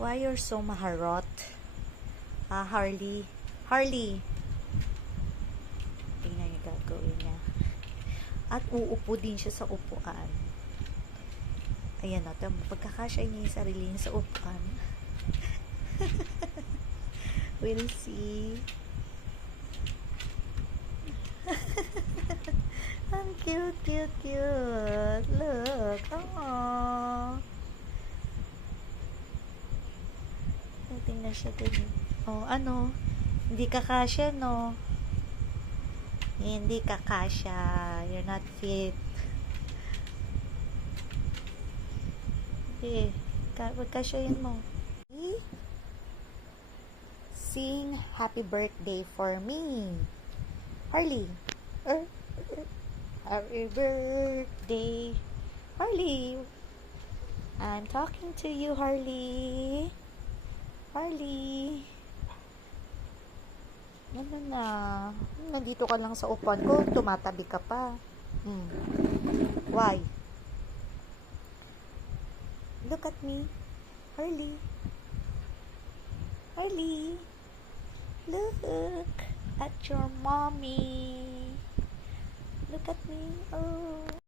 Why you're so maharot? Harley. Harley. Tingnan yung gagawin niya. At uupo din siya sa upuan. Ayan o. Pagkakasya niya yung sarili niya sa upuan. We'll see. Ang cute, cute, cute. Look. Aww. Tingnan siya din. Oh, ano? Hindi ka kasya, no? Hindi ka kasya. You're not fit. Okay. Pagkasyahin mo. Sing happy birthday for me. Harley. Happy birthday. Harley. I'm talking to you, Harley. Harley. Ano na? Nandito ka lang sa upuan ko. Tumatabi ka pa. Why? Look at me. Harley. Harley. Look at your mommy. Look at me. Oh.